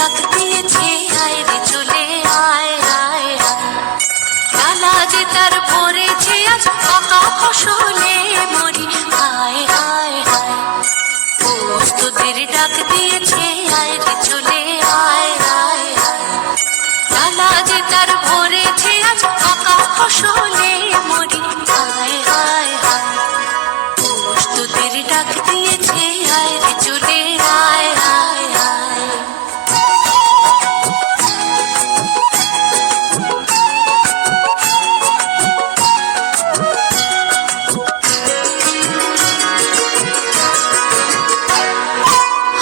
ডাক দিয়েছে আয় রে চলে আয় আয় আয়। ডালা যে তার ভরেছে আজ পাকা ফসলে মরি আয় আয় আয়। তোদের ডাক দিয়েছে আয় রে চলে আয় আয় আয়। ডালা যে তার ভরেছে আজ পাকা ফসলে মরি আয় আয় আয়। তোদের ডাক দিয়েছে আয় রে চলে আয় আয় আয়।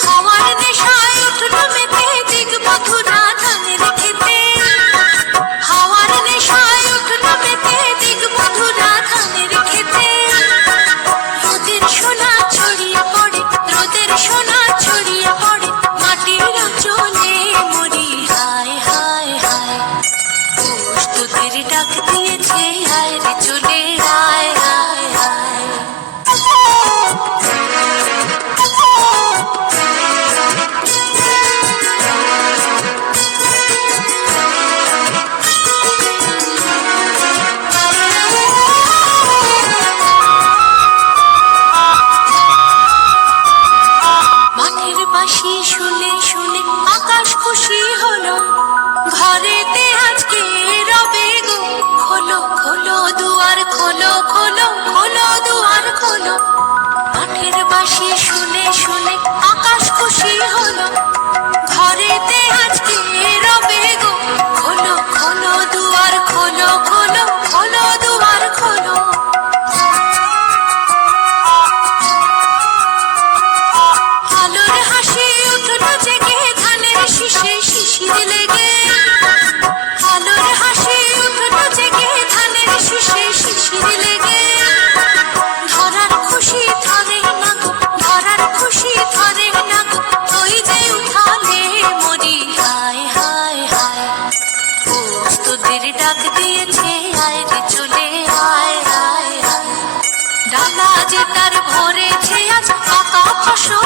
হাওয়ার নেশায় উঠলো মেতে দিগ মধুরা ধানের খেতে। হাওয়ার নেশায় উঠলো মেতে দিগ মধুরা ধানের খেতে। রোদের সোনা ছড়িয়ে পড়ে, রোদের সোনা ছড়িয়ে পড়ে মাটির আঁচলে মরি হায় হায় হায়। তোদের ডাক দিয়েছে আয় রে চলে আয় আয় আয়। মাঠের বাঁশি শুনে শুনে আকাশ খুশি হলো। ঘরেতে আজকে রবে গো খোলো খোলো দুয়ার খোলো খোলো খোলো দুয়ার খোলো। মাঠের বাঁশি শুনে শুনে আকাশ খুশি হলো। ঘরেতে আজকে রবে গো খোলো খোলো দুয়ার খোলো খোলো খোলো দুয়ার খোলো। আলোর হাসি উঠলো জেগে ধানের শীষে শিশির লেগে। আলোর হাসি উঠলো জেগে ধানের শীষে শিশির লেগে। ধরার খুশি ধরে না গো, ধরার খুশি ধরে না গো, ওই যে উঠালে মরি হায় হায় হায়। তোদের ডাক দিয়েছে আয় রে চলে আয় আয় আয়। ডালা যে তার ভরেছে আজ পাকা ফসল